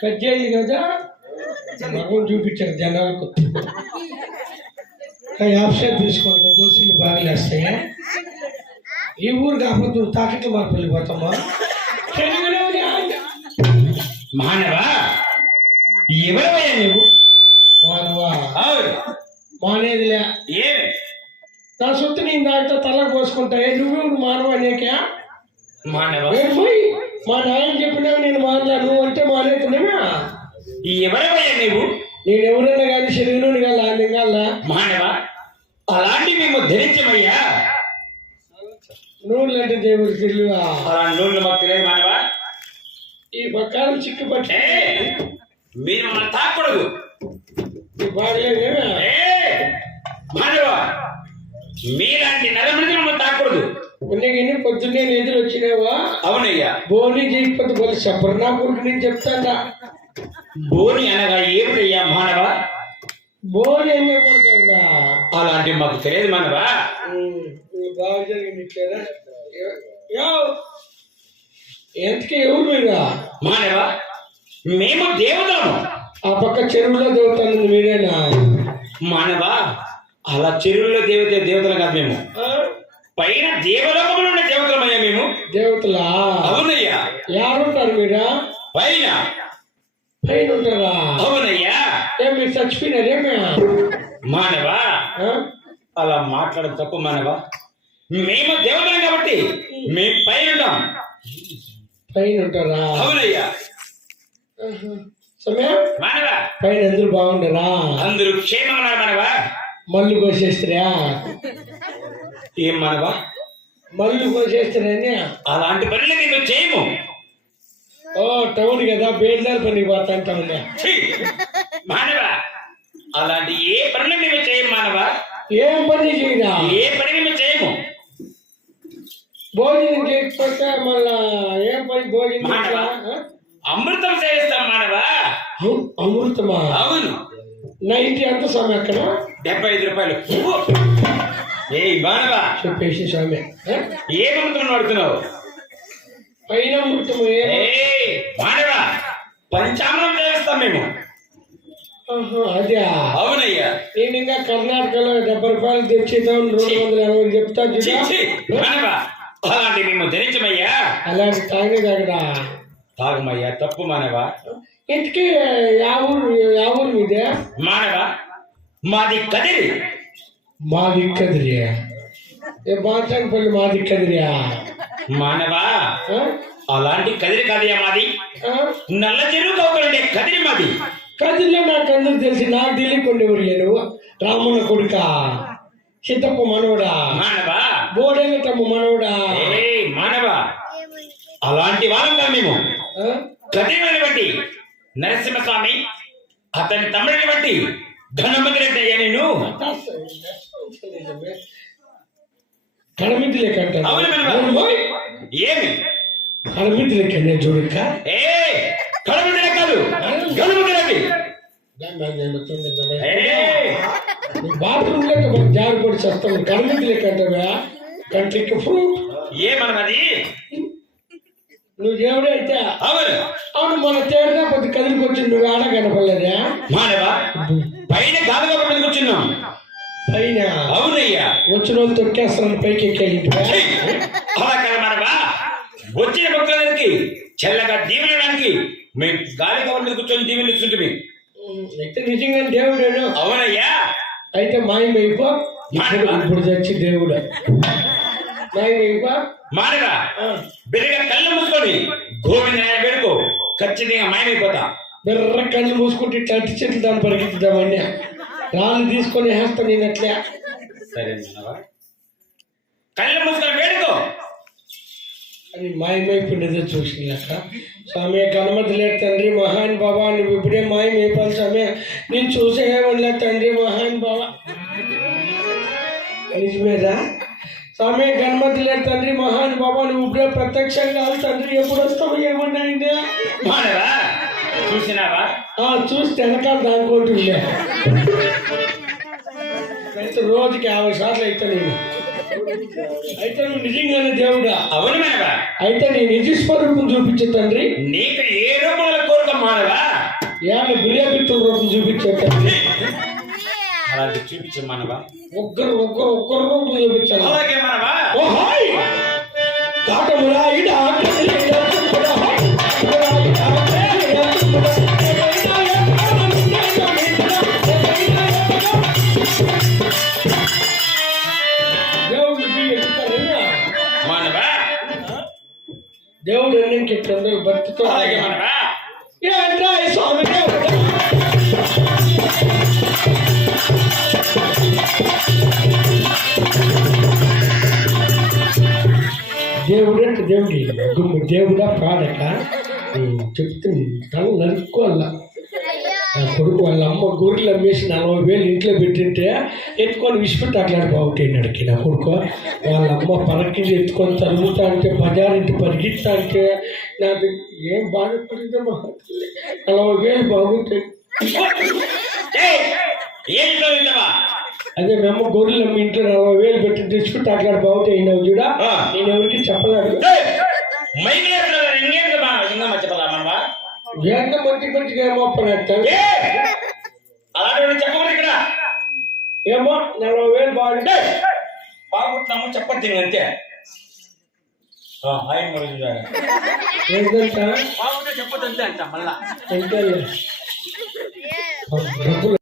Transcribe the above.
Cut చేయాలి కదా మగం చూపించారు జనాలకు. ఆప్షన్ తీసుకోండి, దోశలు బాగా వేస్తాయి. ఈ ఊరు కాకపోతే తాకట్లు మార్పు వెళ్ళిపోతామా? మానవా ఎవరవయ్యా నువ్వు? మానవా మానేదిలే. ఏమి నా సొత్తు నేను దాంట్లో తల పోసుకుంటాయి. నువ్వు మానవ అనేక మానవ మా నాయన చెప్పినావు నేను మానలా, నువ్వు అంటే మానేతున్నావా? ఎవరవయ్యా నువ్వు? నేను ఎవరన్నా కానీ శరీరం కాల లింగాల మానవ అలాంటి మేము ధరించమయ్యా. నూనెలు అంటే దేవుడు తెలియవా? అలా నూనెలు మాకు తెలియదు మానవ. ఈ ప్రకారం చిక్కుపట్టి మీరు మమ్మల్ని తాకూడదు. బాగలేదేమా మానవ మీలాంటి నరమనిషి మమ్మల్ని తాకూడదు. ఉన్నగిని పొద్దున్నే ఎదురు వచ్చినావా? అవునయ్యా. బోని చేయకపోతే బోలి చెప్పరు నా కొడుకు నేను చెప్తాడా. బోని అనగా ఏమిటయ్యా మానవ? బోని అన్నా అలాంటి మాకు తెలియదు మానవ. బాగా జరిగింది ఇట్లేదా? ఎంతకీ ఎవరు మీరా? మానవ మేము దేవతలము. ఆ పక్క చెరువులో దేవతలు మీరేనా? మానవ అలా చెరువుల్లో దేవతలు కాదు మేము. పైన దేవలోకములు ఉన్న దేవతలమయ్యా మేము. దేవతలా? అవునయ్యా. ఎవరుంటారు మీరా? పైన పైన ఉంటారా? అవునయ్యా. మీరు చచ్చిపోయినారేమే? మానవ అలా మాట్లాడడం తప్పు మానవ. మేము దేవతలం కాబట్టి మేము పైన ఉంటాం. పైన ఉంటారా? అవునయ్యా. సమయ మానవ పైన అందరూ బాగుండరా? అందరూ క్షేమంగా ఉన్నారు మానవ. మళ్ళీ కోసేస్తారా? ఏం మానవ మళ్ళీ కోసేస్తారని? అలాంటి పనులు మేము చేయము. ఓ టౌన్ కదా బేడ్లాల పనికి పోతా ఉన్నా. మానవ అలాంటి ఏ పనులు మేము చేయము మానవ. ఏం పని చేయరా? ఏ పని మేము చేయము. భోజనం చేయకపోతే మళ్ళా ఏం పని? భోజనం అమృతం సేవిస్తాం మానవ. అమృతమా? అవును. నైట్ ఎంత సమయం అక్కడ? 75 రూపాయలు. ఏ మానవ చెప్పేసి స్వామి ఏ అమృతం వాడుతున్నావు? పైన అమృతం మానవ పంచామృతం సేవిస్తాం మేము. అదే. అవునయ్యా. నేను ఇంకా కర్ణాటకలో 70 రూపాయలు తెచ్చేద్దాం 280 చెప్తా మానవ అలాంటి మేము ధరించమయ్యా. అలాంటి తాగేదా? తాగమయ్యా తప్పు మానవ. ఇంటికి ఊరు మీదే? మానవ మాది కదిరి. మాది కదిరియా? బాచానపల్లి మాది కదిరియా? మానవ అలాంటి కదిరి కాదయ్యా మాది. నల్ల చెరువు కౌకలుండే కదిరి మాది. కదిరిలో నాకు అందరూ తెలిసి నాకు తెలియకుండా నువ్వు రామన్న కొడుక సిద్ధప్ప మనవడా? మానవ బోడేంగటమ్మ మనవడా? మానవ అలాంటి వాళ్ళంగా మేము. కదిరిని బట్టి నరసింహస్వామి అతని తమ్ముడిని బట్టి ఘనమంత్రి అయ్యా. నేను కడమితి లెక్క అంటాను. ఏమి కడమితి లెక్క నేను చూడక కడమితి లెక్కలు గణమంత్రి. బాత్రూమ్ లెక్క జారిపడి చేస్తాను. కడమితి లెక్క అంటావా? కంట్రీకి ఫ్రూట్ ఏమన్నది? నువ్వు దేవుడే అయితే అవును. మన తేడా కొద్ది కదిలికి వచ్చి నువ్వు ఆడ కనపడలేదా? మానవ పైన గాలిగా మీదకి వచ్చిన్నాం. పైన? అవునయ్యా. వచ్చిన వాళ్ళు తొక్కేస్తాను పైకి ఎక్కేది. అలా కదా మానవ వచ్చిన భక్తులకి చల్లగా దీవెనడానికి మేము గాలిగా మీద కూర్చొని దీవెనలు ఇస్తుంటే అయితే నిజంగా దేవుడేను. అవునయ్యా. అయితే మాయమైపో ఇప్పుడు తెచ్చి దేవుడు మాయమైపో. మానవ బిర్రగా కళ్ళు మూసుకొని గోవింద వేడుకో ఖచ్చితంగా మాయమైపోతా. బిర్ర కళ్ళు మూసుకుంటే చట్టి చెట్లు దాన్ని పరిగెత్తుదామని రాళ్ళు తీసుకొని వేస్తాను నేను అట్లే. సరే మానవ కళ్ళు మూసుకొని వేడుకో అని మాయమైపోయినదే చూసినాక స్వామి గణమతి లేదు తండ్రి మహాన్ బాబా నువ్వు ఇప్పుడే మాయమైపోవాలి స్వామి. నేను చూసేవాళ్ళ తండ్రి మహాన్ బాబా. నిజమేదా స్వామి? గణమతి లేదు తండ్రి మహాన్ బాబా నువ్వు ఇప్పుడే ప్రత్యక్షంగా తండ్రి. ఎప్పుడు వస్తావు ఏమన్నా అయినా? మానవా చూసినావా? చూస్తే వెనకాల దానికోటుండే అయితే రోజుకి 50 సార్లు అయితే నేను. అయితే నువ్వు నిజంగానే దేవుడా? అవును మానవా. అయితే నీ నిజ స్వరూపం చూపించు తండ్రి. నీకు ఏ రూపంలో ఒక మానవా ఏమన్నా బిర్యాబిత్తుల రూపం చూపించారు అలాంటి చూపించే మానవా ఒక్కరు రూపం చూపించారు అలాగే మానవా ఓ హాయ్ కాటమురా ఇడా మానవా దేవుడు ఎన్నింటి తొందరగా భక్తితో అలాగే మానవా ఏంట్రా ఈ స్వామి దేవుడు అంటే దేవుడి దేవుడా కాదక చెప్తుంది తను నరుక్కోవాలా కొడుకు వాళ్ళ అమ్మ గొర్రెలు అమ్మేసి 40,000 ఇంట్లో పెట్టింటే ఎత్తుకొని విసిపెట్టి అట్లాంటి బాగుంటాయి నా కొడుకు వాళ్ళ అమ్మ పరక్కించి ఎత్తుకొని తరుగుతా అంటే బజారింటి పరిగెత్తా అంటే నాకు ఏం బాధపడిందమ్మా 40,000 బాగుంటాయి అదే మీ అమ్మ గొర్రెలు అమ్మ ఇంట్లో 40,000 పెట్టి తెచ్చుకుంటే అట్లాంటి బాగుంటాయి అయినా చూడా నేను ఎవరికి చెప్పలేడు ఏంటో మంచిగా ఏమో అలాంటి చెప్పకూడదు ఇక్కడ ఏమో 40,000 బాగుంటే బాగుంటున్నాము చెప్పద్దు అంతే ఆయన ఏంటంట బాగుంటే చెప్పొద్దు అంతే అంట మళ్ళా అంటే డబ్బులు